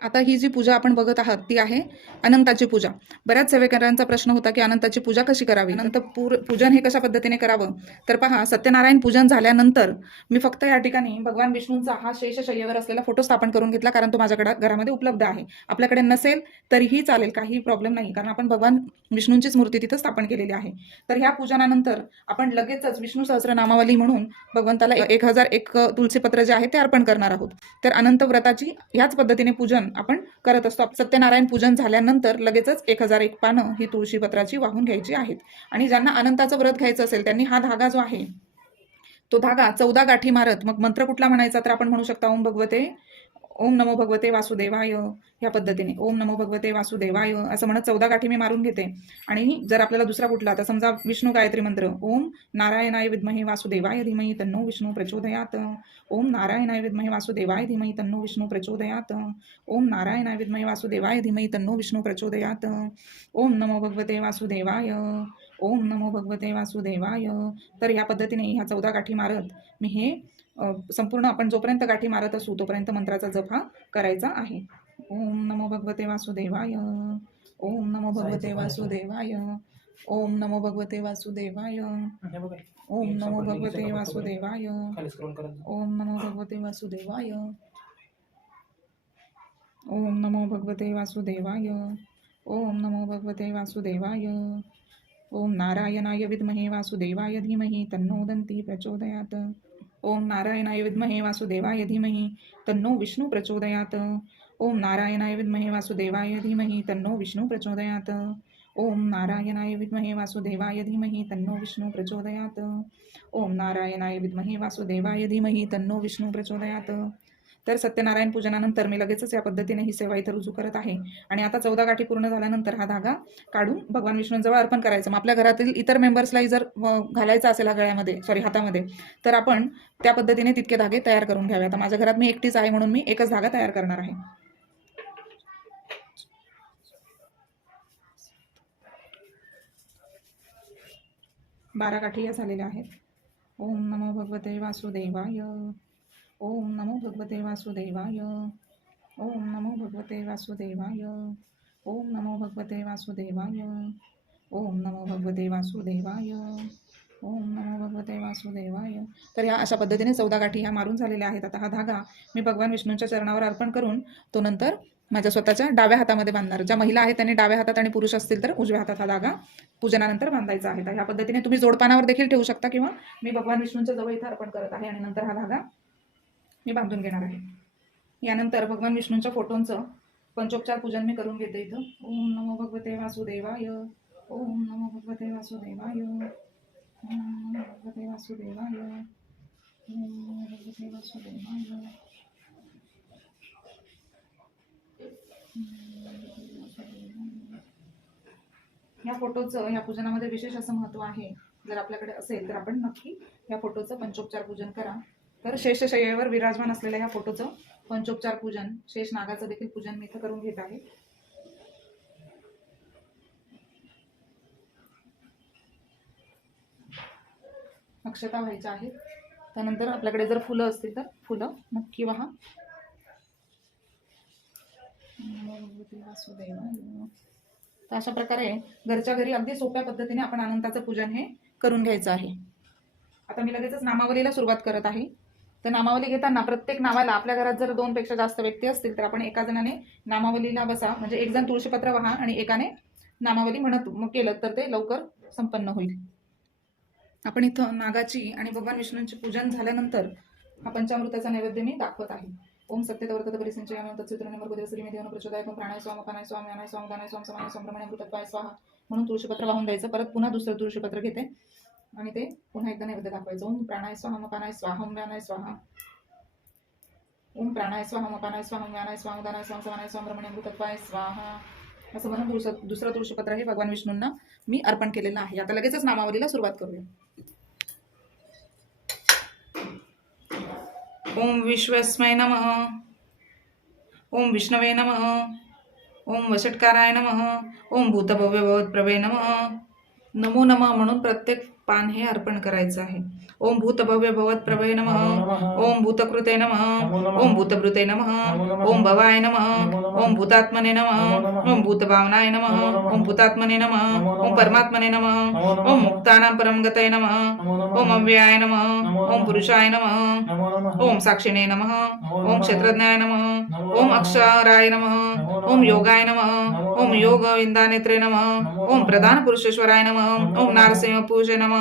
आता ही जी पूजा आपण बघत आहात ती आहे अनंताची पूजा. बऱ्याच सेवेकरांचा प्रश्न होता की अनंताची पूजा कशी करावी, पूजन हे कशा पद्धतीने करावं. तर पहा, सत्यनारायण पूजन झाल्यानंतर मी फक्त या ठिकाणी भगवान विष्णूंचा हा शेषशय्येवर असलेला फोटो स्थापन करून घेतला, कारण तो माझ्याकडे घरामध्ये उपलब्ध आहे. आपल्याकडे नसेल तरीही चालेल, काही प्रॉब्लेम नाही, कारण आपण भगवान विष्णूंचीच मूर्ती तिथं स्थापन केलेली आहे. तर ह्या पूजनानंतर आपण लगेचच विष्णू सहस्रनामावली म्हणून भगवंताला 1001 तुलसीपत्र जे आहे ते अर्पण करणार आहोत. तर अनंत व्रताची ह्याच पद्धतीने पूजन आपण करत असतो. सत्यनारायण पूजन झाल्यानंतर लगेचच 1001 पानं ही तुळशीपत्राची वाहून घ्यायची आहेत. आणि ज्यांना अनंताचं व्रत घ्यायचं असेल त्यांनी हा धागा जो आहे तो धागा 14 गाठी मारत, मग मंत्र कुठला म्हणायचा तर आपण म्हणू शकता ओम नमो भगवते वासुदेवाय, ह्या पद्धतीने ओम नमो भगवते वासुदेवाय असं म्हणत 14 गाठी मी मारून घेते. आणि जर आपल्याला दुसरा कुठला, आता समजा विष्णू गायत्री मंत्र, ओम नारायणाय विद्महे वासुदेवाय धीमहि तन्नो विष्णू प्रचोदयात, ओम नारायणाय विद्महे वासुदेवाय धीमहि तन्नो विष्णू प्रचोदयात, ओम नारायणाय विद्महे वासुदेवाय धीमहि तन्नो विष्णू प्रचोदयात, ओम नमो भगवते वासुदेवाय, ओम नमो भगवते वासुदेवाय. तर ह्या पद्धतीने ह्या 14 गाठी मारत मी हे संपूर्ण आपण जोपर्यंत गाठी मारत असू तोपर्यंत मंत्राचा जप हा करायचा आहे. ओम नमो भगवते वासुदेवाय, ओम नमो भगवते वासुदेवाय, ओम नमो भगवते वासुदेवाय, ओम नमो भगवते वासुदेवाय, ओम नमो भगवते वासुदेवाय, ओम नमो भगवते वासुदेवाय, ओम नमो भगवते वासुदेवाय, ओम नारायणाय विद्महे वासुदेवाय धीमहि तन्नो दन्ती प्रचोदयात, ओम नारायणाय विद्महे वासुदेवाय धीमहि तन्नो विष्णू प्रचोदयात, ओम नारायणाय विद्महे वासुदेवाय धीमहि तन्नो विष्णू प्रचोदयात, ओम नारायणाय विद्महे वासुदेवाय धीमहि तन्नो विष्णू प्रचोदयात, ओम नारायणाय विद्महे वासुदेवाय धीमहि तन्नो विष्णू प्रचोदयात. तर सत्यनारायण पूजनानंतर मी लगेचच या पद्धतीने ही सेवा इथं रुजू करत आहे. आणि आता 14 गाठी पूर्ण झाल्यानंतर हा धागा काढून भगवान विष्णूंजवळ अर्पण करायचं. मग आपल्या घरातील इतर मेंबर्सलाही जर घालायचा असेल गळ्यामध्ये, हातामध्ये, तर आपण त्या पद्धतीने तितके धागे तयार करून घ्यावे. आता माझ्या घरात मी एकटीच आहे म्हणून मी एकच धागा तयार करणार आहे. बारा गाठी या झालेल्या आहेत. ओम नमो भगवते वासुदेवाय, ओम नमो भगवते वासुदेवाय, ओम नमो भगवते वासुदेवाय, ओम नमो भगवते वासुदेवाय, ओम नमो भगवते वासुदेवाय, ओम नमो भगवते वासुदेवाय. तर ह्या अशा पद्धतीने 14 गाठी ह्या मारून झालेल्या आहेत. आता हा धागा मी भगवान विष्णूंच्या चरणावर अर्पण करून तो नंतर माझ्या स्वतःच्या डाव्या हातामध्ये बांधणार. ज्या महिला आहेत त्यांनी डाव्या हातात आणि पुरुष असतील तर उजव्या हातात हा धागा पूजनानंतर बांधायचा आहे. तर ह्या पद्धतीने तुम्ही जोडपानावर देखील ठेवू शकता, किंवा मी भगवान विष्णूंच्या जवळ इथं अर्पण करत आहे आणि नंतर हा धागा मी बांधून घेणार आहे. यानंतर भगवान विष्णूंच्या फोटोंचं पंचोपचार पूजन मी करून घेते इथं. ओम नमो भगवते वासुदेवाय, ओम नमो भगवते वासुदेवाय, ओम नमो भगवते वासुदेवाय, ओम नमो भगवते वासुदेवाय. या फोटोचं या पूजनामध्ये विशेष असं महत्त्व आहे. जर आपल्याकडे असेल तर आपण नक्की या फोटोचं पंचोपचार पूजन करा. तर शेषशय्येवर विराजमान असलेल्या या फोटोचं पंचोपचार पूजन, शेष नागाचं देखील पूजन मी इथं करून घेत आहे. अक्षता व्हायच्या आहेत. त्यानंतर आपल्याकडे जर फुलं असतील तर फुलं नक्की वाहा. तर अशा प्रकारे घरच्या घरी अगदी सोप्या पद्धतीने आपण अनंताचं पूजन हे करून घ्यायचं आहे. आता मी लगेचच नामावलीला सुरुवात करत आहे. तर नामावली घेताना प्रत्येक नावाला, आपल्या घरात जर 2 पेक्षा जास्त व्यक्ती असतील तर आपण एका जणाने नामावलीला बसा, म्हणजे एक जण तुळशीपत्र वाहा आणि एकाने नामावली म्हणत केलं तर ते लवकर संपन्न होईल. आपण इथं नागाची आणि भगवान विष्णूंचे पूजन झाल्यानंतर हा पंचामृताचा नैवेद्य मी दाखवत आहे. ओम सत्यतवर्तत परिसंचयानं तत्सुत्रनिर्मर्गदेवश्रीमेदेवनं प्रचोदयात्मक प्राणाय स्वाम अपानाय स्वाम यानाय स्वाम दानाय स्वाम समानाय स्वाम ब्रह्मण्यमृतत्वाय स्वाहा म्हणून तुळशीपत्र वाहून द्यायचं. परत पुन्हा दुसरं तुळशीपत्र घेते आणि ते पुन्हा एकदा नैवेद्य दाखवायचं. ओम प्राणाय स्वाहम अपानाय स्वाहम व्यानाय स्वाहा, ओम प्राणाय स्वाहम अपानाय स्वाहम व्यानाय स्वाम दानाय स्वाम समानाय स्वाम ब्रह्मण्यमृतत्वाय स्वाहा असं म्हणून दुसरं तुळशीपत्र हे भगवान विष्णूंना मी अर्पण केलेलं आहे. आता लगेचच नामावलीला सुरुवात करूया. ओम विश्वस्मै नमः, ओम विष्णवे नमः, ओम वषट्काराय नमः, ओम भूतभव्य भवत्प्रभे नमः, नमो नमः म्हणून प्रत्येक पान हे अर्पण करायचं आहे. ओम भूतभव्य भवत प्रभवे नमः. ओम भूतकृते नमः. ओम भूतभृते नमः. ओम भवाय नमः. ओम भूतात्मने नमः. ओम भूतभावनाय नमः. ओम भूतात्मने नमः. ओम परमात्मने नमः. ओम मुक्तानां परमगतये नमः. ओम अव्ययाय नमः. ओम पुरुषाय नमः. ओम साक्षिणे नमः. ओम क्षेत्रज्ञाय नमः. ओम अक्षराय नमः. ओम योगाय नमः. ओम योग विंदानेत्रे नमः. ओम प्रधान पुरुषेश्वराय नमः. ओम नारसिंह पूजे नमः.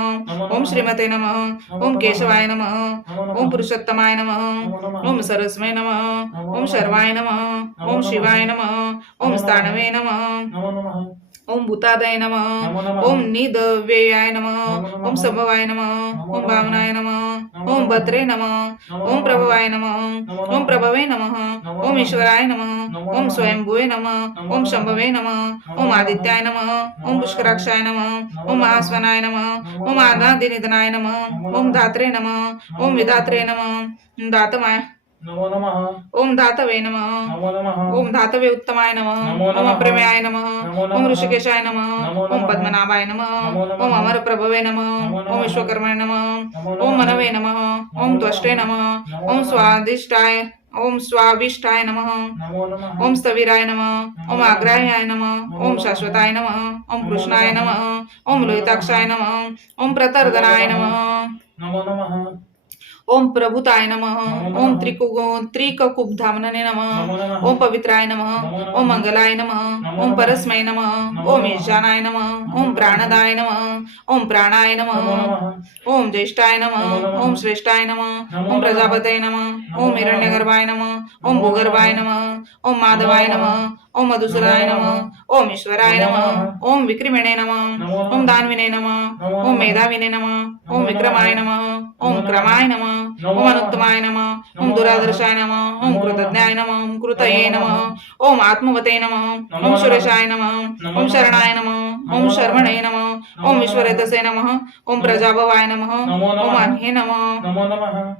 ओम श्रीमते नमः. ओम केशवाय नमः. ओम पुरुषोत्तमाय नमः. ओम सरस्वै नमः. ओम शर्वाय नमः. ओम शिवाय नमः. ओम स्थानवे नमः. ओम भूतादय नमः. ओम निदव्ययाय नमः. ओम संभवाय नमः. ओम भावनाय नमः. ओम भद्रे नमः. ओम प्रभवाय नमः. ओम प्रभवे नमः. ओम ईश्वराय नमः. ओम स्वयंभुवे नमः. ओम शंभवे नमः. ओम आदित्याय नमः. ओम पुष्कराक्षाय नमः. ओम महास्वनाय नमः. ओम आगादिनिधनाय नमः. ओम धात्रे नमः. ओम विधात्रे नमः. दातमाय ओम धातवे नमः. ओम धातवे उत्तमाय नमः. ओम अप्रमेयाय नमः. ओम ऋषिकेशाय नमः. ओम पद्मनाभाय नमः. ओम अमर प्रभवे नमः. ओम विश्वकर्माय नमः. ओम मनवे नमः. ओम त्वष्टे नमः. ओम स्वादिष्टाय ओम स्वाविष्टाय नमः. ओम स्थविराय नमः. ओम आग्राह्याय नमः. ओम शाश्वताय नमः. ओम कृष्णाय नमः. ओम लोहिताक्षाय नमः. ओम प्रतर्दनाय नमः. ओम प्रभुताय नमः. ओम त्रिककुब्धामने नमः. ओम पवित्राय नमः. ओम मंगलाय नमः. ओम परस्मै नमः. ओम ईशानाय नमः. ओम प्राणदाय नमः. ओम प्राणाय नमः. ओम ज्येष्ठाय नमः. ओम श्रेष्ठाय नमः. ओम प्रजापतये नमः. ओम हिरण्यगर्भाय नमः. ओम भूगर्भाय नमः. ओम माधवाय नमः. ओम मधुसूराय नमः. ओम ईश्वराय नमः. ओम विक्रमिणे नमः. ओम दानविने नमः. ओम मेधाविने नमः. ओम विक्रमाय नमः. ओम क्रमाय नमः. ओम अनुत्तमाय नमः. ओम दुरादर्शाय नमः. ओम कृतज्ञाय नमः. ओम कृतये नमः. ओम आत्मवते नमः. ओम सुरेशाय नमः. ओम शरणाय नमः. ओम शर्मणे नमः. ओम विश्वरेतसे नमः. ओम प्रजाभवाय नमः. ओम अन्हे नमः.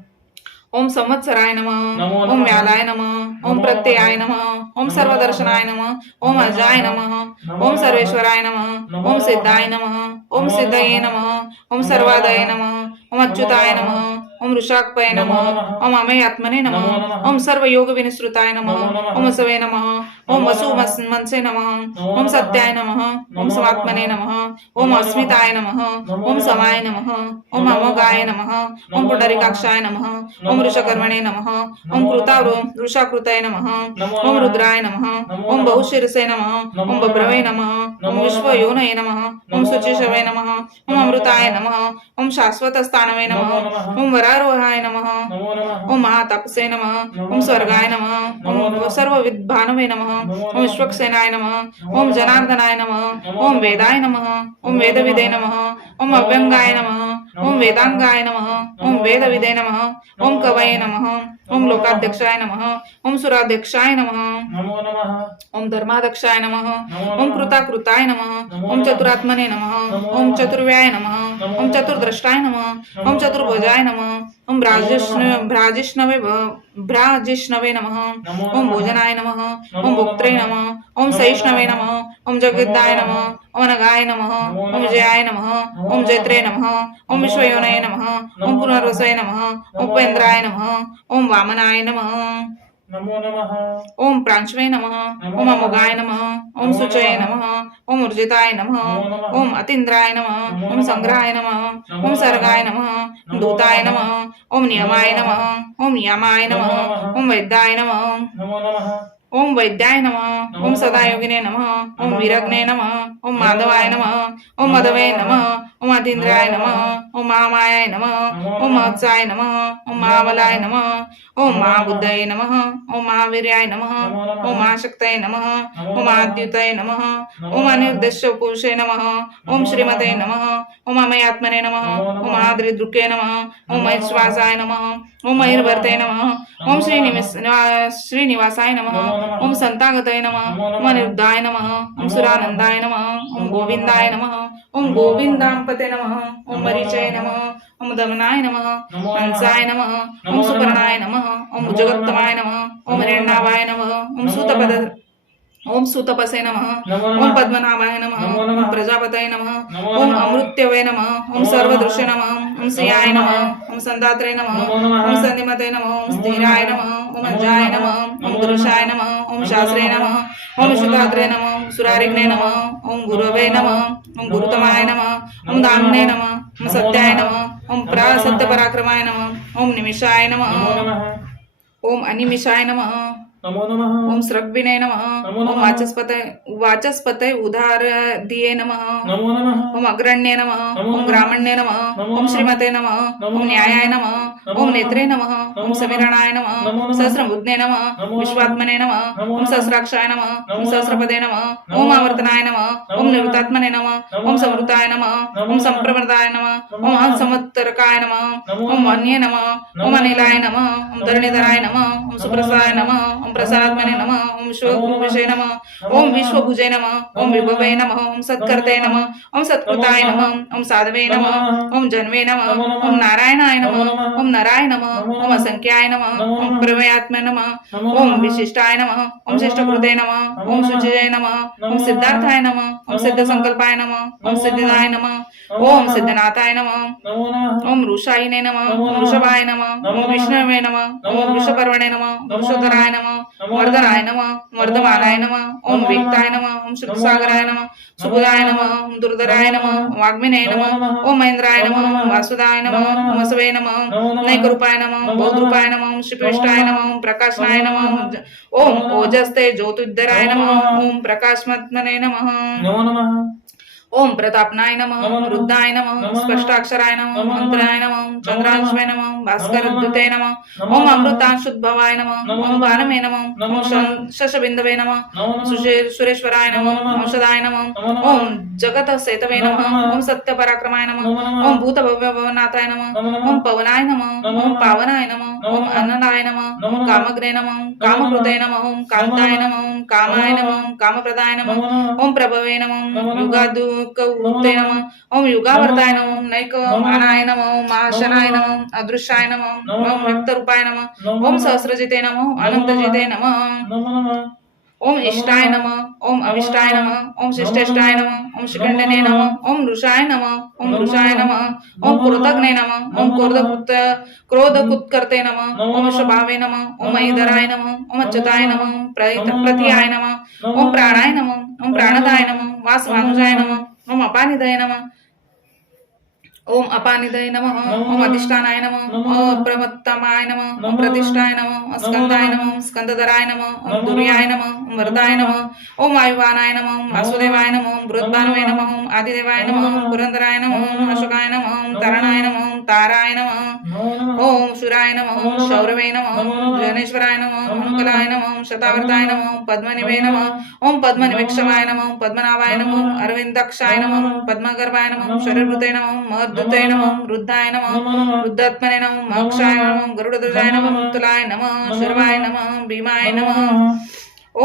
ओम संवत्सराय नमः. ओम व्यालाय नमः. ओम प्रत्ययाय नमः. ओम सर्वदर्शनाय नमः. ओम अजाय नमः. ओम सर्वेश्वराय नमः. ओम सिद्धाय नमः. ओम सिद्धये नमः. ओम सर्वादये नमः. ओम अच्युताय नमः. ओम ऋषाक्पये नमः. ओम अमेयात्मने नमः. ओम सर्वयोग विनिश्रुताय नमः. ओम सवे नमः. ओम वसु मनसे नमः. ओम सत्याय नमः. ओम समात्मने नमः. ओम अस्मिताय नमः. ओम समाय नमः. ओम अमोघाय नमः. ओम पुंडरीकाक्षाय नमः. ओम वृषकर्मणे नमः. ओम वृषाकृतये नमः. ओम रुद्राय नमः. ओम बहुशीर्षे नमः. ओम बभ्रवे नमः. ओम विश्वयोनये नमः. ओम शुचिषवे नमः. ओम अमृताय नमः. ओम शाश्वतस्थानवे नमः. ओम वरारोहाय नमः. ओम महातापसे नमः. ओम स्वर्गाय नमः. ओम सर्वविद्भानवे नमः. ओम विश्वक्सेनाय नमः. ओम जनार्दनाय नमः. ओम वेदाय नमः. ओम वेदविदे नमः. ओम अव्यंगाय नमः. ओम वेदांगाय नमः. ओम वेदविदे नमः. ओम कवये नमः. ओम लोकाध्यक्षाय नमः. ओम सुराध्यक्षाय नमः. ओम धर्माध्यक्षाय नमः. ओम कृताकृताय नमः. ओम चतुरात्मने नमः. ओम चतुर्व्याय नमः. ओम चतुर्द्रष्टाय नमः. ओम चतुर्भुजाय नमः. ओम भ्राजिष्णवे नमः. ओम भोजनाय नमः. ओम भोक्त्रे नमः. ओम सहिष्णवे नमः. ओम जगद्दाय नमः. ओम अनगाय नमः. ओम विजयाय नमः. ओम जैत्रे नमः. ओम विश्वयोनये नमः. ओम पुनर्वसये नमः. ओम उपेन्द्राय नमः. ओम वामनाय नमः. ओम प्रांशवे नमः. ओम अमोघाय नमः. ओम शुचये नमः. ओम ऊर्जिताय नमः. ओम अतीन्द्राय नमः. ओम संग्रहाय नमः. ओम सर्गाय नमः. ओम दूताय नमः. ओम नियमाय नमः. ओम नियमाय नमः. ओम वैद्याय नमः. ओम वैद्याय नमः. ओम सदायोगिने नमः. ओम विरग्ने नमः. ओम माधवाय नमः. ओम मधवे नमः. ओम अतीन्द्राय नमः. ओम महामायाय नमः. ओम महत्साय नमः. ओम महाबलाय नमः. ओम महाबुद्धये नमः. ओम महावीर्याय नमः. ओम महाशक्तये नमः. ओम महाद्युतये नमः. ओम अनिर्देश्य पुरुषे नमः. ओम श्रीमते नमः. ओम अमयात्मने नमः. ओम महाद्रिदृके नमः. ओम महेश्वासाय नमः. ओम महिर्भर्ते नमः. ओम श्रीनिवासाय नमः. ओम संतागतये नमः. ओम अनिरुद्धाय नमः. ओम सुरानंदाय नमः. ओम गोविंदाय नमः. ओम गोविंदांपते नमः. ओम मरीचये नमः. ओम दमनाय नमः. हंसाय नमः. ओम सुपर्णाय नमः. ओम जगत्तमाय नमः. ओम हिरण्यनाभाय नमः. ओम ओम सुतपसे नमः नमो ओम नमः पद्मनाभाय नमः नमो ओम नमः प्रजापतये नमः नमो ओम नमः अमृत्यवे नमः ओम नमो सर्वदृश्य नमः नमः ओम श्रियाय नमो नमः नमः ओम संदात्रे नमः नमो नमः ओम संधिमते नमः ओम नमो स्थिराय नमः नमः ओम नमो अजाय नमः नमः ओम नमो दुरुषाय नमः नमः ओम नमो शास्त्रे नमः नमः ओम नमो शुकात्रे नमः नमः ओम सुरारिग्ने नमो नमः नमः ओम नमो गुरवे नमः नमः ओम नमो गुरुतमाय नमः नमः ओम नमो दाम्ने नमः नमः ओम नमो सत्याय नमः नमः ओम नमो प्रासत्य नमः पराक्रमाय नमः ओम निमिषाय नमः नमो नमः ओम अनिमिषाय नमः नमो नमः ओम स्रग्विने नमः नमो ओम नमः वाचस्पते उदार दिये नमः नमो नमः ओम अग्रण्ये नमः नमो ओम नमः ग्रामण्ये नमः नमो ओम नमः श्रीमते नमः नमो ओम नमः न्यायाय नमः नमो ओम नमः नेत्रे नमः नमो ओम नमः समीरणाय नमः नमो नमः सहस्रबुद्धे नमः नमो नमः विश्वात्मने नमः नमो ओम नमः सहस्राक्षाय नमः नमो ओम नमः सहस्रपदे नमः नमो ओम नमः आवर्तनाय नमः नमो ओम नमः निवृत्तात्मने नमः नमो ओम नमः समृताय नमः नमो ओम नमः संप्रमदाय नमः नमो ओम नमः संवत्तरकाय नमः नमो ओम नमः अन्ये नमः नमो ओम नमः अनिलाय नमः ओम नमो धरणीधराय नमः नमः ओम नमो सुप्रसाय नमः नमः ओम नमो प्रसादात्मने नमः नमः ओम नमो शिवगुरुविषे नमः नमः नमो ओम नमः विश्वभुजे नमः ओम नमो विभवे नमः नमः ओम नमो सत्कर्ते नमः नमः ओम नमो सत्कृताय नमः नमः ओम साधवे नमो नमः नमः ओम जन्मे नमः नमो नमः ओम नारायणाय नमो नमः नमः ओम नराय नमः नमो ओम नमः असंख्याय नमः नमो ओम नमः प्रमेयात्मे नमः नमो ओम नमः विशिष्टाय नमः ओम नमो श्रेष्ठकृते नमः नमः नमो ओम नमः शुचिये नमः ओम नमो नमः सिद्धार्थाय नमः ओम नमो सिद्ध नमः संकल्पाय नमः ओम नमो नमः सिद्धिदाय नमः नमो ओम नमः सिद्धनाथाय नमः नमो नमः ओम वृषायिने नमः नमो ओम नमः वृषभाय नमः नमो ओम नमः विष्णवे नमः नमो ओम नमः वृषपर्वणे नमः नमो वृषोदराय नमः नमः नमो वर्धनाय नमः नमः नमो वर्धमानाय नमः नमः ओम नमो नमः विक्ताय नमः ओम नमो क्षुत्सागराय नमः नमः नमो सुबुधाय नमः नमः ओम दुर्धराय नमो नमः नमः ओम वाग्मिने नमो नमः नमः ओम महेंद्राय नमो नमः ओम नमः वासुदाय नमः नमो ओम नमः वसवे नमः नमो ओम नमः नैकरूपाय नमः ओम नमो नमः बौद्धरूपाय नमः ओम नमो श्रीपेष्टाय नमः नमः ओम प्रकाशनाय नमो नमः नमः ओम नमो नमः ओजस्ते ज्योतिर्धराय नमो नमः नमः ओम प्रकाशमत्मने नमः नमो नमः ओम प्रतापनाय नमः नमो नमः रुद्राय नमः नमो नमः स्पष्टाक्षराय नमः नमो नमः मंत्राय नमः नमो नमः चंद्रांशवे नमः नमो भास्करद्युते नमः नमो ओम नमः अमृतांशुद्भवाय नमः नमो ओम नमः भानमे नमः नमो ओम नमः शशबिन्दवे नमः नमो नमः सुरेश्वराय नमो नमः नमः औषधाय नमः नमो नमः ओम जगत सेतवे नमो नमः नमः ओम सत्यपराक्रमाय नमः नमो नमः ओम भूतभव्यभवनाथाय नमः नमो नमः ओम पवनाय नमः नमो ओम नमः पावनाय नमः नमो ओम नमः अनलाय नमः नमो ओम नमः कामग्ने नमः ओम नमो कामकृते नमः नमः ओम नमो कांताय नमः नमः ओम कामाय नमो नमः नमः ओम कामप्रदाय नमः नमो नमः ओम प्रभवे नमः नमो ओम नमः नमो युगादुकवृते नमः नमः ओम नमो युगावर्ताय नमः नमः ओम नैक नमो नमः मानाय नमः ओम नमो महाशनाय नमः नमः अदृश्याय नमः नमो ओम नमः व्यक्तरूपाय नमः नमो ओम नमः सहस्रजिते नमः नमो अनंतजिते नमः नमः नमो नमः ओम नमो इष्टाय नमः नमः ओम नमो अविष्टाय नमः नमः ओम नमो शिष्टेष्टाय नमः नमः ओम नमो शिखंडने नमः नमः ओम ऋषाय नमः ओम नमो ऋषाय नमः नमः ओम नमो नमः क्रोधग्ने नमः ओम नमो नमः क्रोधकुत्कर्ते नमः नमो ओम नमः शुभावे नमः ओम नमो नमः महीधराय नमः ओम नमो अच्युताय नमः नमः ओम नमो प्रतियाय नमः नमः नमो ओम नमः प्राणाय नमः ओम नमो प्राणदाय नमः नमः नमो वासवानुजाय नमः नमः ओम अपानिदय नमः ओम अपानिदय नमः नमो ओम नमः अधिष्ठानाय नमः नमो ओम नमः प्रमत्तमाय नमः ओम नमो प्रतिष्ठाय नमः नमः ओम नमो स्कंदाय नमः नमः ओम स्कंदधराय नमः ओम नमो दुर्याय नमः नमः ओम नमो वरदाय नमः नमः ओम वायुवानाय नमः ओम नमो वासुदेवाय नमः नमः ओम नमो बृहद्भानुवे नमः नमः ओम आदिदेवाय नमो नमः ओम नमः पुरंदराय नमः नमो ओम नमः अशोकाय नमः ओम नमो तरणाय नमः नमः ओम ताराय नमः नमो नमः ओम शुराय नमः नमो ओम नमः शौरवे नमः नमो ओम नमः जनेश्वराय नमः ओम नमो अनुकलाय नमः नमः ओम नमो शतावर्ताय नमः नमः ओम पद्मनिवे नमो नमः नमः ओम नमो पद्मनिवेक्षमाय नमः नमः ओम पद्मनाभाय नमो नमः ओम नमः अरविंदाक्षाय नमो नमः ओम नमः पद्मगर्भाय नमः ओम नमो शरीरभृते नमः नमः ओम नमो महद्युते नमः नमः ओम रुद्धाय नमः नमो नमः रुद्रात्मने नमः ओम नमो मोक्षाय नमः नमः ओम गरुडध्वजाय नमो नमः ओम नमः तुलाय नमः नमो शर्वाय नमः नमः भीमाय नमो नमः नमः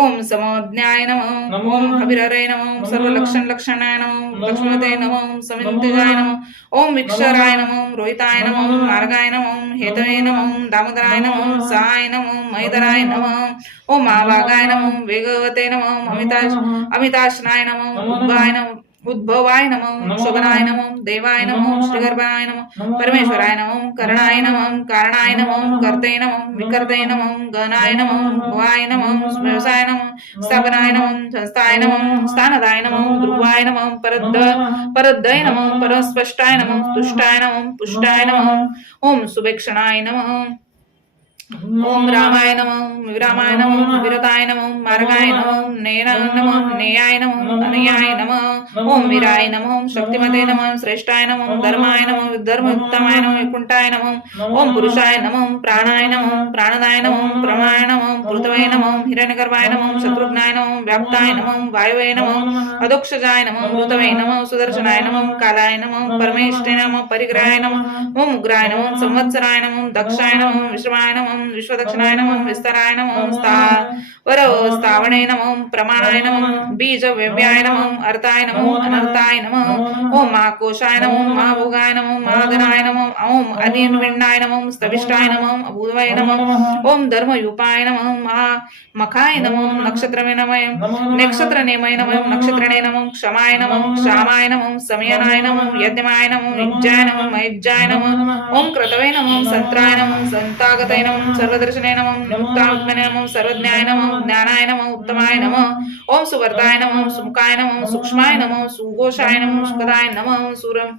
ओम समज्ञाय नमः नमो ओम नमः हविररे नमः ओम नमो नमः सर्वलक्षण लक्षणाय नमः ओम नमो लक्ष्मीपते नमः नमः ओम नमो समिंतिजाय नमः नमः ओम विक्षराय नमः ओम रोहिताय नमो नमः ओम नमः मार्गाय नमः ओम हेतवे नमो नमः नमः ओम दामोदराय नमो नमः ओम नमः सहाय नमः ओम नमो महिधराय नमः नमः ओम नमो महाभागाय नमः नमः ओम वेगवते नमः ओम नमो नमः अमिताशनाय नमः ओम नमो उद्भवाय नमः नमः उद्भवाय नमः ओम नमो शोभनाय नमः नमः ओम देवाय नमः नमो ओम नमः श्रीगर्भाय नमः नमो परमेश्वराय नमः नमः ओम नमो करणाय नमः नमः ओम कारणाय नमः ओम नमो नमः कर्ते नमः ओम विकर्ते नमः ओम गणाय नमः ओम भुवाय नमः ओम व्यवसाय नमः स्थापनाय नमः ओम संस्थाय नमः ओम स्थानदाय नमः ओम ध्रुवाय नमः ओम परद्दय नमः ओम परस्पष्टाय नमः ओम तुष्टाय नमः ओम पुष्टाय नमः ओम सुभेक्षणाय नमः ओम रामाय नमः ओम विरामाय नमः ओम विरताय नमः ओम मार्गाय नमः ओम नमः ओम नेयाय नमः ओम अनयाय नमः ओम वीराय नमः ओम शक्तिमते नमः ओम श्रेष्ठाय नमः ओम धर्माय नमः ओम धर्मयुक्तमाय नमः ओम वैकुंठाय नमः ओम पुरुषाय नमः ओम प्राणाय नमः ओम प्राणदाय नमः ओम प्रमाय नमः ओम पृथ्वे नमः ओम हिरण्यगर्भाय नमः ओम शत्रुघ्नाय नमः ओम व्याप्ताय नमः ओम वायवे नमः अदोक्षजाय नमः ओम ऋतवे नमः सुदर्शनाय नमः ओम कालाय नमः ओम परमेष्ठे नमः परिग्रहाय नमः ओम उग्राय नमः ओम संवत्सराय नमः ओम दक्षाय नमः ओम विश्रमाय नमः ओम विश्वदक्षिणाय नमः ओम विस्ताराय नमः ओम स्थावणे नमः ओम प्रमाणाय नमः ओम बीज व्यव्याय नमः ओम अर्थाय नमः ओम अनर्थाय नमः ओम महाकोशाय नमः ओम महाभोगाय नमः ओम महागणाय नमः ओम अनिर्विण्णाय नमः ओम स्तविष्टाय नमः ओम अभूतवय नमः ओम धर्मयूपाय नमः ओम मखाय नमः नक्षत्रमे नमः नक्षत्रनेमय नमः नक्षत्रणे नमः क्षमाय नमः क्षामाय नमः समयनाय नमः यज्ञमाय नमः यज्ञाय नमः मयज्जाय नमः ओम क्रतवे नमः संत्राय नमः संतागतय नमः सर्वदर्शने नमः मुक्तात्मने नमः सर्वज्ञाय नमः ज्ञानाय नमः उत्तमाय नमः ओम सुवर्ताय नमः सुमुखाय नमः सूक्ष्माय नमः सुघोषाय नमः सुखदाय नमः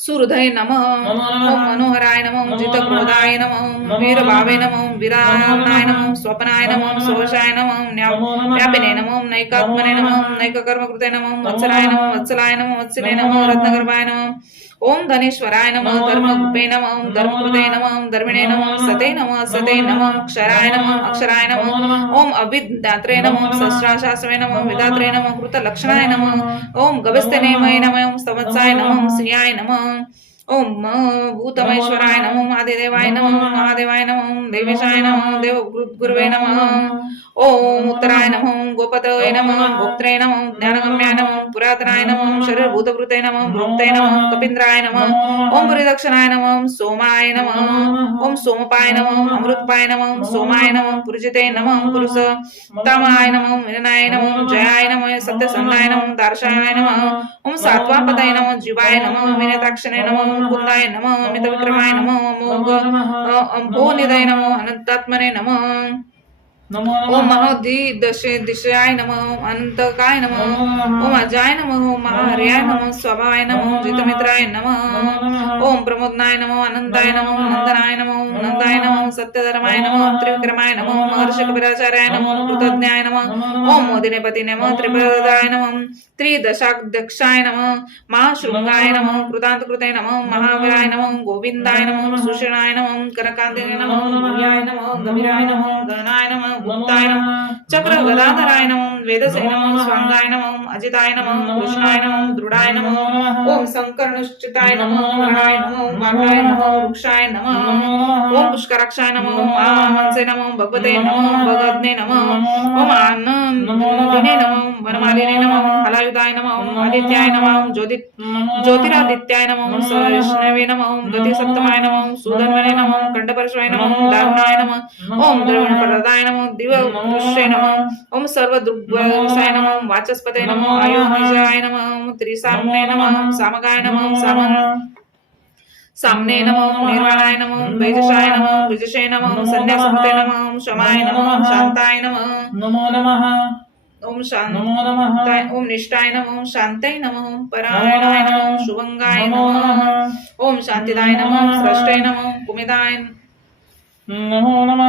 सुहृदय नमः ओम मनोहराय नमः जितक्रोधाय नमः वीरभावे नमः वीराणाय नमः स्वपनाय नमः सोषाय नमः व्यापिने नमः नैकात्मने नमः नैककर्मकृते नमः वत्सराय नमः वत्सलाय नमः वत्सले नमः रत्नगर्भाय नमः ओम धनेश्वराय नमः धर्मगुप्ते नमः धर्मकृते नमः धर्मिणे नमः सते नमः क्षराय नमः अक्षराय नमः ओम अविद्यात्रे नमः सहस्राशास्त्रे नमः विधात्रे नमः कृतलक्षणाय नमः ओम गभस्तनेमय नमः ओम स्तवत्साय नमः श्रियाय नमः ओम भूतमेश्वराय नमः महादेवाय नमः देवेशाय नमः देवगुरुवे नमः ओम उत्तराय नमः गोपतये नमः गोप्त्रे नमः ज्ञानगम्याय नमः पुरातनाय नमः शरीरभूतभृते नमः भृक्ते नमः कपीन्द्राय नमः ओम पुरीदक्षिणाय नमः सोमाय नमः ओम सोमपाय नमः अमृतपाय नमः सोमाय नमः पुरुजिते नमः पुरुषोत्तमाय नमः विनयाय नमः जयाय नमः सत्यसंधाय नमः दार्शनाय नमः ओम सात्वापतये नमः जीवाय नमः विनताक्षणे नमः कुंदाय नमः मितविक्रमाय नमः अम्भोनिधय नमः अनंतात्मने नमः ओम दिशयाय नमः अनंतकाय नमः ओम अजाय नमः ओम महाहर्याय नमः स्वभावाय नमः जितमित्राय नमः ओम प्रमोदनाय नमः अनंताय नमः नंदनाय नमः नंदाय नमः सत्यधर्माय नमः त्रिविक्रमाय नमः महर्षि कपिलाचार्याय नमः कृतज्ञाय नमः ओम मोदिनेपति नमः त्रिपदाय नमः त्रिदशाध्यक्षाय नमः महाशृंगाय नमः कृतान्तकृते नमः महावीराय नमः गोविंदाय नमः सुषणाय नमः करकान्ताय नमः भूयाय नमः गभीराय नमः गणाय नमः गुप्ताय नमः चक्र गदाधराय नमः वेदसे नमः स्वांगाय नमः अजिताय नमः कृष्णाय नमः दृढाय नमः ओम संकर्णश्चिताय नमः वराय नमः वाग्नाय नमः वृक्षाय नमः ओम पुष्कराक्षाय नमः महाहंसे नमः भगवते नमः भगवद्ने नमः ओम आनंदिने नमः वनमालिने नमः हलायुधाय नमः आदित्याय नमः ज्योतिरादित्याय नमः सविष्णवे नमः गतिसप्तमाय नमः सुधन्वने नमः कंठपरशवाय नमः दारुणाय नमः ओम द्रविणप्रदाय नमः दिवपुरुषे नमः ओम सर्वदुर्गसाय नमः वाचस्पते नमः आयोनिजाय नमः त्रिसाम्ने नमः सामगाय नमः सामने नमः निर्वाणाय नमः वेजशाय नमः विजशे नमः संध्यासंते नमः शमाय नमः शांताय नमः ओम शांताय ओम निष्ठाय नमः शांताय नमः परायणाय नमः शुभंगाय नमः ओम शांतिदाय नमः स्रष्टाय नमः कुमिदाय नमः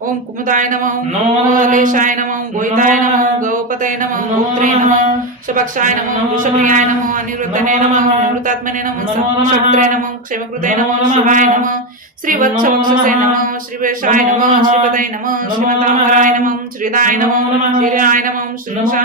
ओम कुमुदाय नमः लेशाय नमः गोहिताय नमः गौपतये नमः गोत्रे नमः शपक्षाय नमः वृषप्रियाय नमः अनिरुद्धने नमः निवृत्तात्मने नमः क्षत्रे नमः क्षेमकृते नमः शिवाय नमः श्रीवत्सवक्षसे नमः श्रीवेशाय नमः श्रीपदये नमः श्रीमतांबराय नमः श्रीदाय नमः श्रीराय नमः श्रीनिशा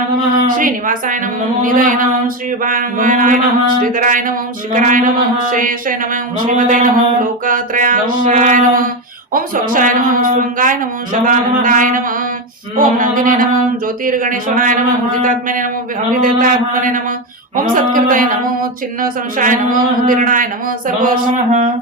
श्रीनिवासाय नमः निधये नमः श्रीवायनाय नमः श्रीधराय नमः शिखराय नमः शेषे नमः श्रीमते नमः लोकत्रयाश्रयाय नमः ओम स्वक्षाय नमः स्वंगाय नमः शतानंदाय नमः ओम नंदिने नमः ज्योतिर्गणेश्वराय नमः उदितात्मने नमः अभिदेतात्मने नमः ओम सत्कृतये नमः छिन्न संशयाय नमः उदीर्णाय नमः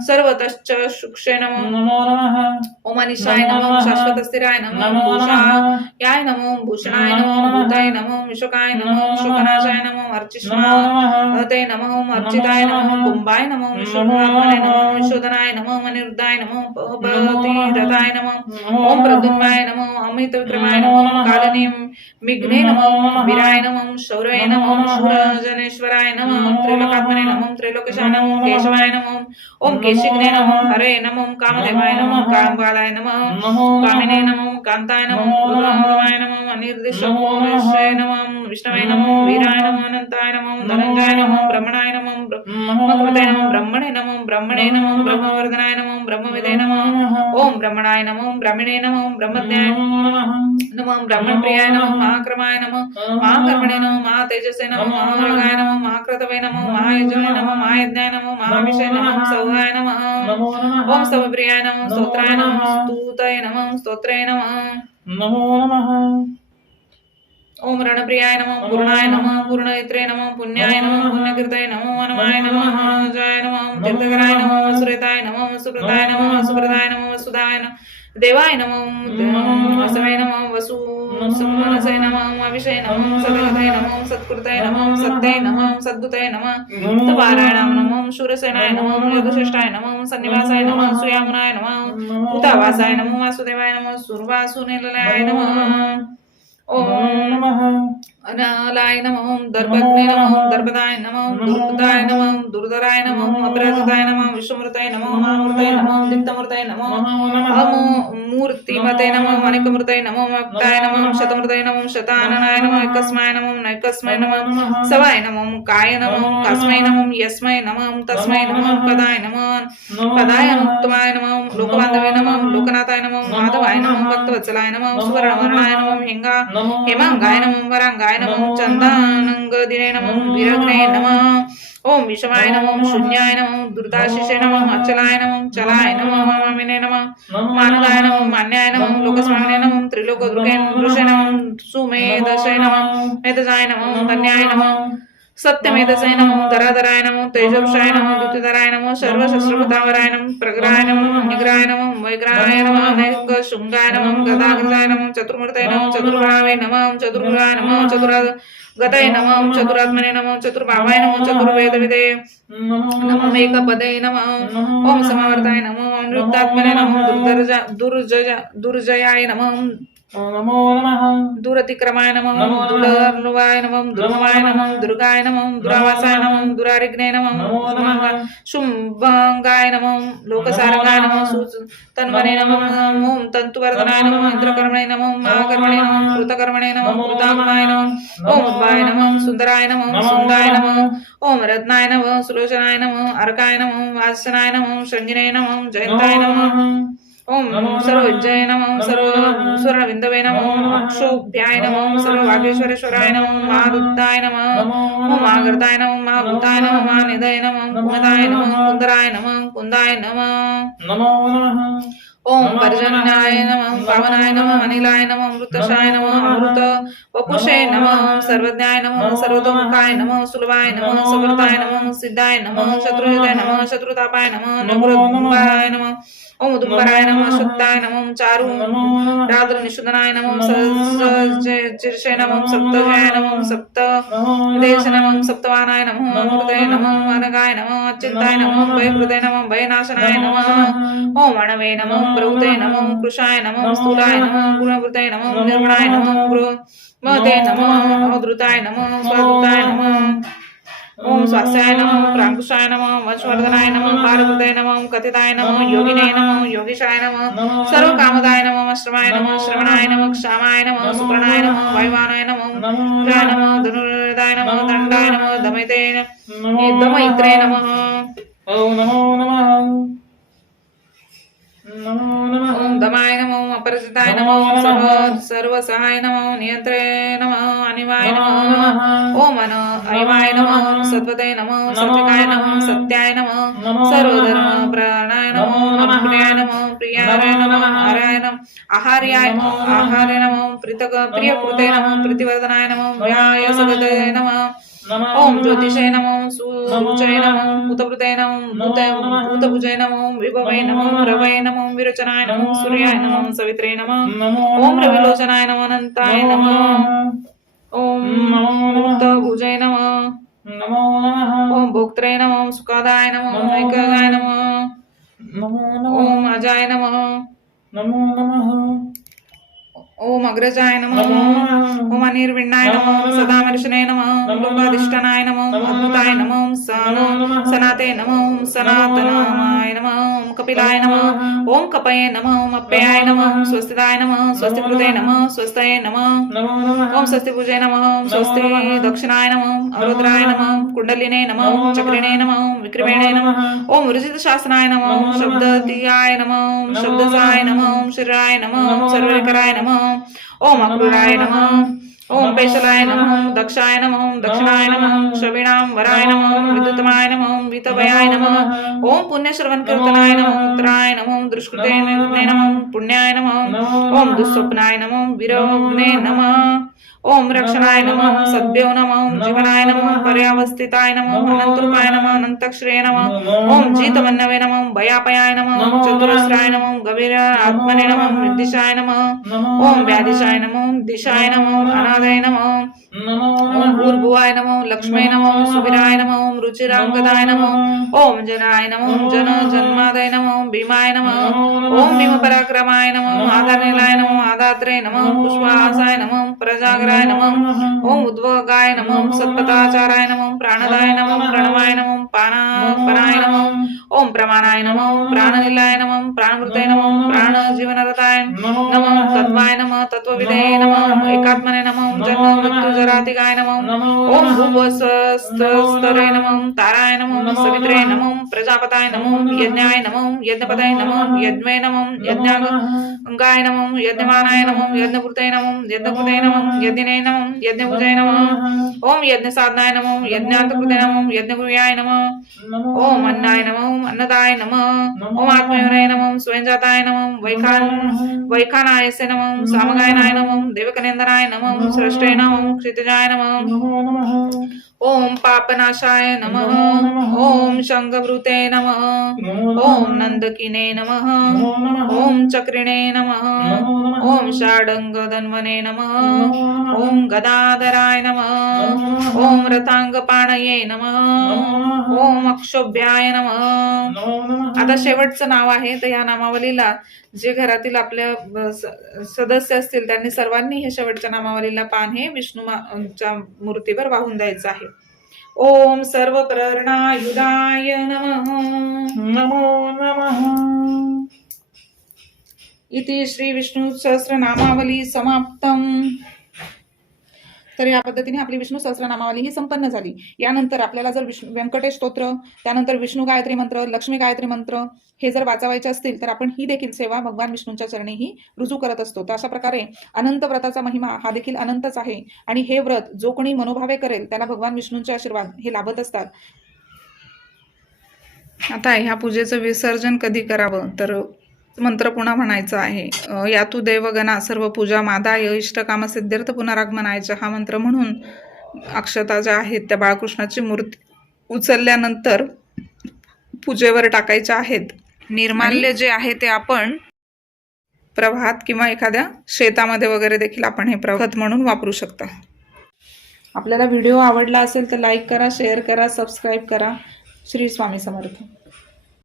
सर्वतश्च शुक्षे नमः ओम अनिशाय नमः शाश्वतस्थिराय नमः भूषायाय नमः भूषणाय नमः भूताय नमः विशोकाय नमः शोकनाशाय नमः अर्चिष्माते नमः ओम अर्चिताय नमः कुंभाय नमः विशोधात्मने नमः विशोधनाय नमः अनिरुद्धाय नमः रथाय नमः ओम प्रद्युम्नाय नमः अमित विक्रमाय नमः कालने मिघ्ने नमः वीराय नमः शौर्याय नमः शूरजनेश्वराय नमः त्रिलोकात्मने नमः त्रैलोकेशाय नमः केशवाय नमः ओम केशिग्ने नमः हरे नमः कामदेवाय नमः कामबालाय नमः कामिने नमः कांताय नमः क्रोधाय नमः अनिर्दिष्टाय नमः विष्णवे नमः वीराय नमः अनंताय नमः धनंजयाय नमः ब्रह्मणाय नमः ब्रह्मकृते नमः ब्रह्मणे नमः ब्रह्मवर्धनाय नमः ब्रह्मविदे नमः ओम ब्रह्मणाय नमः ब्राह्मणे नमः ब्रह्मज्ञाय नमः ब्रह्मप्रियाय नमः महाक्रमाय नमः महाकर्मणे नमः महातेजसे नमः महावर्गाय नमः महाक्रतवे नमः महायज्ञाय नमः महायज्ञाय नमः महाविषय नमः सौहाय नमः ओम स्तवप्रियाय नमः स्तोत्राय नमः स्तुतये नमः स्तोत्रे नमः ओम रणप्रियाय नमः पूर्णाय नमः पूर्णनेत्रे नमः पुण्याय नमः पुण्यकीर्तये नमः वनमाय नमः वनजय नमः तीर्थकराय नमः सुरेताय नमः सुप्रताय नमः सुप्रदाय नमः वसुदाय नमः देवाय नमः वसवे नमः वसु समनसे नमः अभिषय नमः सदगतये नमः सत्कृतये नमः सत्ये नमः सद्गुतये नमः तवारायणाय नमः शूरसेनाय नमः यदुशिष्टाय नमः सन्निवासाय नमः सुयामुनाय नमः उतावासाय नमः वासुदेवाय नमः सुरवासुनिलयाय नमः ओम अनालाय नमः दर्पग्ने नमः दर्पदाय नमः दुर्पदाय नमः दुर्धराय नमः अपराजिताय नमः विश्वमूर्तये नमः महामूर्तये नमः दीप्तमूर्तये नमः अमूर्तिमते नमः माणिकमूर्तये नमः मक्ताय नमः शतमूर्तये नमः शताननाय नमः एकस्माय नमः नैकस्मै नमः सवाय नमः काय नमः कस्मै नमः यस्मै नमः तस्मै नमः पदाय नमः पदाय उत्तमाय नमः लोकबांधवे नमः लोकनाथाय नमः माधवाय नमः भक्तवत्सलाय नमः सुवर्णवर्णाय नमः हेमांगाय नमः वरांगाय नमः चंदानंगदिने नमः विरग्ने नमः ओम विषमाय नमः शून्याय नमः दुर्दाशिषे नमः अचलाय नमः चलाय नमः मामिने नमः मानदाय नमः मान्याय नमः लोकस्वामिने नमः त्रिलोकदुर्गे नृषे नमः सुमेधसे नमः मेधजाय नमः धन्याय नमः सत्यमेधसे नमः धराधराय नमः तेजोक्षाय नमः द्युतिधराय नमः सर्वशस्त्रभूतावराय नमः प्रग्राय नमः निग्राय नमः वैग्राय नमः अनेक शुंगाय नमः गदाग्रजाय नमः चतुर्मूर्तये नमः चतुर्भावे नमः चतुर्भुजाय नमः चतुरागतये नमः चतुरात्मने नमः चतुर्भावाय नमः चतुर्वेदविदे नमः एकपदे नमः ओम समावर्ताय नमः अनिरुद्धात्मने नमः दुर्जयाय नमः नमो नमः दुरतिक्रमाय नमः दुर्लवाय नमः दुर्गमाय नमः दुर्गाय नमः दुरावासाय नमः दुरारिग्ने नमः शुंभांगाय नमः लोकसारंगाय नमः तन्वने नमः ओम तंतुवर्धनाय नमः इंद्रकर्मणे नमः महाकर्मणे नमः कृतकर्मणे नमः कृतागमाय नमः ओम उद्भाय नमः सुंदराय नमः सुंदाय नमः ओम रत्नाय नमः सुलोचनाय नमः अर्काय नमः वासनाय नमः शंगिने नमः जयंताय नमः ओम सर्वविजय नमः सर्वस्वरविंदवे नमः अक्षोभ्याय नमः सर्ववागेश्वरेश्वराय नमः महारुद्धाय नमः ओम महागर्ताय नमः महाभूताय नमः महानिधये नमः कुमदाय नमः कुंदराय नमः कुंदाय नमः नमो नमः ओम पर्जन्याय नमः पावनाय नमः अनिलाय नमः अमृतशाय नमः अमृत वपुषे नमः सर्वज्ञाय नमः सर्वतोमुखाय नमः सुलभाय नमः समर्थाय नमः सिद्धाय नमः शत्रुहृदय नमः शत्रुतापाय नमः नमृद्भाय नमः ओम उदुम्बराय नमः शुद्धाय नमः चारु राद्र निषुधनाय नमः शीर्षे नमः सप्तजय नमः सप्त देश नमः सप्तवानाय नमः अमृतये नमः अनगाय नमः अच्युताय नमः भयकृते नमः भयनाशनाय नमः ओम अणवे नमः प्रभुते नमः कृशाय नमः स्थूलाय नमः गुणवृते नमः निर्गुणाय नमः महते नमः अवधृताय नमः स्वाधृताय नमः ओम स्वास्याय नमः प्रांकुशाय नमः वंशवर्धनाय नमः पारकृते नमः कथिताय नमः योगिने नमः योगीशाय नमः सर्वकामदाय नमः श्रमाय नमः श्रवणाय नमः क्षामाय नमः सुप्रणाय नमः वायुवानाय नमः रुद्राय नमः धनुर्वेदाय नमः दंडाय नमः दमयते दमयित्रे नमः ओम नमो नमः नमो नमः ओम दमाय नमः अपरिचिताय नमः सर्वसहाय नमः नियंत्रे नमः अनिवाय नमः ओम अयवाय नमः सत्वते नमः सात्विकाय नमः सत्याय नमः सर्वधर्म प्राणाय नमः प्रियाय नमः प्रियाय नमः आर्याय नमः आहार्याय नमः प्रियकृते नमः प्रीतिवर्धनाय नमः व्यायसगते नमः ओम ज्योतिषे नमः सुचये नमः उतभृते नमः भूतभुजे नमः विभवे नमः रवये नमः विरोचनाय नमः सूर्याय नमः सवित्रे नमः ओम रविलोचनाय नमः अनंताय नमः ओम भुजे नमः नमो नमः ओम भोक्त्रे नमः सुखादाय नमः ऐक्याय नमः नमो ओम अजाय नमः नमः ओम अग्रजाय नमः ओम अनिर्विण्णाय नमः सदामर्शने नमः लोकाधिष्ठानाय नमः अद्भुताय नमः सनाते नमः सनातनाय नमः ओम कपिलाय नमः ओम कपये नमः ओम अप्ययाय नमः स्वस्तिदाय नमः स्वस्तिकृते नमः स्वस्तये नमः ओम स्वस्तिपूजे नमः स्वस्ति दक्षिणाय नमः अरुद्राय नमः कुंडलिने नमः चक्रिणे नमः विक्रमेणे नमः ओम ऋजित शासनाय नमः शब्दतीयाय नमः शब्दसाय नमः शिराय नमः सर्वेकराय नमः ओम अक्रूराय नमः ओम पेशलाय नमः दक्षाय नमः दक्षिणाय नमः शविणां वराय नमः विद्युतमाय नमः वितवयाय नमः ओम पुण्यश्रवण कीर्तनाय नमः उत्तराय नमः दुष्कृते नमः पुण्याय नमः ओम दुःस्वप्नाय नमः विरोग्ने नमः ओम रक्षणाय नमः सद्भ्यो नमः जीवनाय नमः पर्यावस्थिताय नमः अनंतरूपाय नमः अनंतक्षरे नमः ओम जीतमन्नवे नमः भयापयाय नमः चतुरस्राय नमः गभीर आत्मने नमः निर्दिशाय नमः ओम व्याधिशाय नमः दिशाय नमः अनादय नमः नमो ओम भूर्भुवाय नमः लक्ष्मै नमः सुवीराय नमः रुचिरांगदाय नमः ओम जनाय नमः जन जन्मादय नमः भीमाय नमः ओम भीम पराक्रमाय नमः आधारनिलाय नमः आदात्रे नमः पुष्पहासाय नमः प्रजागराय नमः ओम उद्वगाय नमः सत्पथाचाराय नमः प्राणदाय नमः प्रणवाय नमः पराय नमः ओम प्रमाणाय नमः प्राणनिलाय नमः प्राणवृते नमः प्राणजीवनरताय नमः तत्वाय नमः तत्वविदे नमः एकात्मने नमः जन्म मृत्यू जरातिगाय नमः ओम भूवस्स्तरे नमः ताराय नमः सवित्रे नमः प्रजापताय नमः यज्ञाय नमः यज्ञपतये नमः यज्ञे नमः यज्ञांगाय नमः यज्ञमानाय नमः यज्ञपूर्तये नमः यज्ञकृते नमः यज्ञिने नमः यज्ञपूजये नमः ओम यज्ञसाधनाय नमः यज्ञान्तकृते नमः यज्ञगुह्याय नमः ओम अन्नाय नमः अन्नदाय नमः ओम आत्मयोनये नमः स्वयंजाताय नमः वैखानायसे नमः सामगायनाय नमः देवकनेन्दनाय नमः सृष्टे नमः क्षितिजाय नमः ओम पापनाशाय नमः ओम शंखभृते नमः ओम नंदकिने नमः ओम चक्रिणे नमः ओम षाडंगधन्वने नमः ओम गदाधराय नमः ओम रथांगपाणये नमः ओम अक्षोभ्याय नमः आता शेवटचं नाव आहे तर या नामावलीला जे घरातील आपल्या सदस्य असतील त्यांनी सर्वांनी हे शेवटच्या नामावलीला पान हे विष्णूच्या मूर्तीवर वाहून द्यायचं आहे. ओम सर्व प्रेरणायुधाय नमः. नमो नमः. इति श्री विष्णू सहस्रनामावली समाप्तम. तर या पद्धतीने आपली विष्णू सहस्रनामावली ही संपन्न झाली. यानंतर आपल्याला जर व्यंकटेश स्तोत्र, त्यानंतर विष्णू गायत्री मंत्र, लक्ष्मी गायत्री मंत्र हे जर वाचावायचे असतील तर आपण ही देखील सेवा भगवान विष्णूंच्या चरणी ही रुजू करत असतो. तर अशा प्रकारे अनंत व्रताचा महिमा हा देखील अनंतच आहे आणि हे व्रत जो कोणी मनोभावे करेल त्याला भगवान विष्णूंचे आशीर्वाद हे लाभत असतात. आता ह्या पूजेचं विसर्जन कधी करावं तर मंत्र पुन्हा म्हणायचा आहे. यातू देवगणा सर्व पूजा मादाय इष्टकामसिद्ध्यर्थ पुनरागमनायचा हा मंत्र म्हणून अक्षता ज्या आहेत त्या बाळकृष्णाची मूर्ती उचलल्यानंतर पूजेवर टाकायच्या आहेत. निर्माल्य जे आहे ते आपण प्रभात किंवा एखाद्या शेतामध्ये वगैरे देखील आपण हे प्रभात म्हणून वापरू शकता. आपल्याला व्हिडिओ आवडला असेल तर लाईक करा, शेअर करा, सबस्क्राईब करा. श्री स्वामी समर्थ.